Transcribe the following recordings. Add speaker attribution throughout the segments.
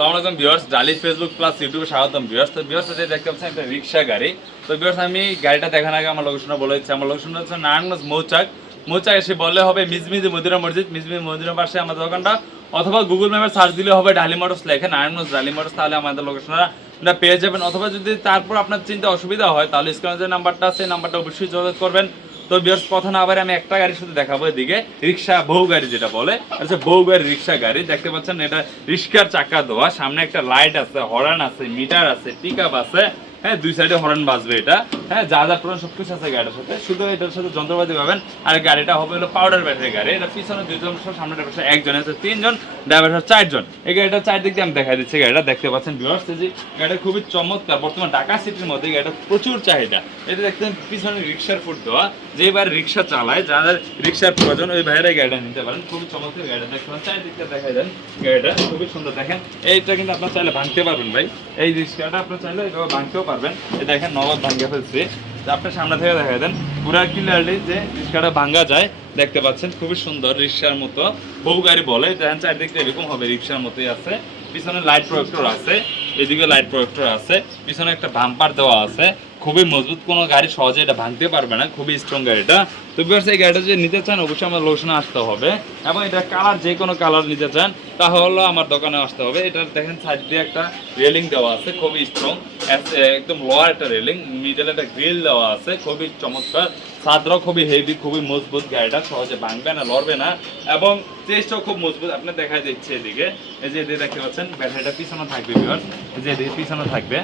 Speaker 1: সালাম আলাইকুম ডালি ফেসবুক প্লাস ইউটিউবে স্বাগতম। তো দেখতে পাচ্ছেন, একটা রিক্সা গাড়ি। তো আমি গাড়িটা দেখার আগে আমার বলে দিচ্ছি। আমার হচ্ছে নারায়ণগঞ্জ মৌচাক। মৌচাক এসে বললে হবে মিজমিজি মসজিদ। মিজমিজি পাশে আমাদের দোকানটা। অথবা গুগল ম্যাপে সার্চ দিলে হবে ডালি মোটরস লেখে নারায়ণগঞ্জ ডালি মোটরস, তাহলে আমাদের লোকেশনটা পেয়ে যাবেন। অথবা যদি তারপর আপনার চিন্তা অসুবিধা হয়, তাহলে স্ক্রিনে যে নাম্বারটা আছে নাম্বারটা অবশ্যই যোগাযোগ করবেন। তো বিয়ার্স, কথা না আবার আমি একটা গাড়ির সাথে দেখাবো এদিকে। রিক্সা, বহু গাড়ি যেটা বলে। আচ্ছা বহু গাড়ি রিক্সা গাড়ি। দেখতে পাচ্ছেন, এটা রিক্সার চাকা দেওয়া সামনে একটা লাইট আছে, হর্ন আছে, মিটার আছে পিক আছে। হ্যাঁ দুই সাইডে হর্ন বাজবে এটা। হ্যাঁ যা যা প্রয়োজন সব কিছু আছে গাড়িটার সাথে। শুধু এটার সাথে যন্ত্রপাতি পাবেন। আর গাড়িটা হবে হলো পাউডার ব্যাটারি গাড়ি। এটা পিছনে দুজন সামনে বসে একজন আছে তিনজন ড্রাইভার হচ্ছে চারজন। এই গাড়িটা চারদিক দিয়ে আমি দেখা দিচ্ছি গাড়িটা। দেখতে পাচ্ছেন ভিউয়ার্স যে গাড়িটা খুবই চমৎকার। বর্তমান ঢাকা সিটির মধ্যে গাড়িটা প্রচুর চাহিদা। এটা দেখতেন পিছনে রিক্সার ফুট দেওয়া। যে এবার রিক্সা চালায়, যাদের রিক্সার প্রয়োজন, ওই ভাইয়েরাই গাড়িটা নিতে পারেন। খুবই চমৎকার গাড়িটা। দেখতে পাচ্ছেন, চারিদিকটা দেখা দেন গাড়িটা। খুবই সুন্দর দেখেন। এইটা কিন্তু আপনার চাইলে ভাঙতে পারবেন ভাই। এই রিক্সাটা আপনার চাইলে ভাঙতেও পারবেন। এই দেখেন নগদ ভাঙিয়ে ফেলছে আপনার সামনে থেকে দেখা দেন, পুরা ক্লিয়ারলি যে রিক্সাটা ভাঙা যায়, দেখতে পাচ্ছেন, খুবই সুন্দর রিক্সার মতো। বহু গাড়ি বলে, দেখেন চারিদিকটা এরকম হবে, রিক্সার মতোই আছে। পিছনে লাইট প্রজেক্টর আছে এদিকে লাইট প্রজেক্টর আছে। পিছনে একটা বাম্পার দেওয়া আছে। খুবই মজবুত, কোনো গাড়ি সহজে এটা ভাঙতে পারবে না, খুবই স্ট্রং গাড়িটা। তো বিকজ এই গাড়িটা যদি নিতে চান, অবশ্যই আমার লোকসানে আসতে হবে। এবং এটা কালার যে কোনো কালার নিতে চান, তাহলে আমার দোকানে আসতে হবে। এটা দেখেন সাইড দিয়ে একটা রেলিং দেওয়া আছে, খুবই স্ট্রং একদম লোয়ার একটা রেলিং মিডল একটা গ্রিল দেওয়া আছে, খুবই চমৎকার। ছাদরাও খুবই হেভি খুবই মজবুত গাড়িটা, সহজে ভাঙবে না, লড়বে না, এবং চেস্টটাও খুব মজবুত। আপনি দেখা যাচ্ছে এদিকে, এই যে এদিকে দেখতে পাচ্ছেন ব্যাটারিটা পিছনে থাকবে বিয়ার এই যে এদিকে পিছনে থাকবে।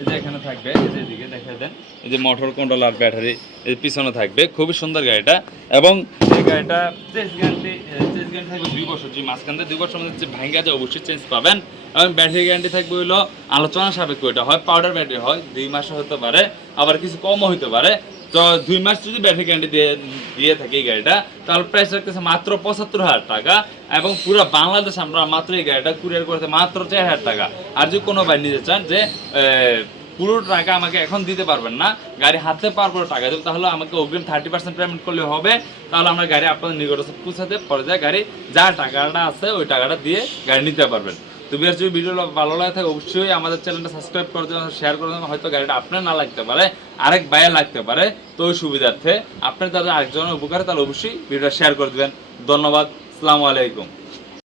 Speaker 1: এই যে এখানে থাকবে, এই যে এদিকে দেখা দেন। এই যে মোটর কন্ট্রোলার ব্যাটারি যে পিছনে থাকবে, খুবই সুন্দর গাড়িটা। এবং এই গাড়িটা চেঞ্জ গ্যারান্টি চেঞ্জ গ্যারান্টি থাকবে দুই বছর, যে মাঝখান থেকে দুই বছর মধ্যে ভাঙ্গা যায়, অবশ্যই চেঞ্জ পাবেন। এবং ব্যাটারি গ্যারান্টি থাকবে হইল, আলোচনা সাপেক্ষ এটা হয় পাউডার ব্যাটারি হয়, দুই মাসে হতে পারে, আবার কিছু কমও হতে পারে। তো দুই মাস যদি ব্যাটারি গ্যারান্টি দিয়ে দিয়ে থাকে এই গাড়িটা। তাহলে প্রাইস রাখতেছে মাত্র পঁচাত্তর হাজার টাকা এবং পুরো বাংলাদেশ আমরা মাত্র এই গাড়িটা কুরিয়ার করতে মাত্র চার হাজার টাকা। আর যদি কোনো ভাই নিতে চান যে পুরো টাকা আমাকে এখন দিতে পারবেন না, গাড়ি হাতে পাওয়ার পরে টাকা দেবো, তাহলে আমাকে অগ্রিম থার্টি পার্সেন্ট পেমেন্ট করলে হবে। তাহলে আমরা গাড়ি আপনাদের নিকটস্থ পৌঁছাতে পরে যায় গাড়ি যা টাকাটা আছে ওই টাকাটা দিয়ে গাড়ি নিতে পারবেন। তো আর যদি ভিডিও ভালো লাগে থাকে, অবশ্যই আমাদের চ্যানেলটা সাবস্ক্রাইব করে দেবেন শেয়ার করে দেবেন হয়তো গাড়িটা আপনার না লাগতে পারে, আরেক বাইরে লাগতে পারে। তো ওই সুবিধার্থে আপনার তাদের আরেকজনের উপকারে তাহলে অবশ্যই ভিডিওটা শেয়ার করে দেবেন। ধন্যবাদ, আসসালামু আলাইকুম।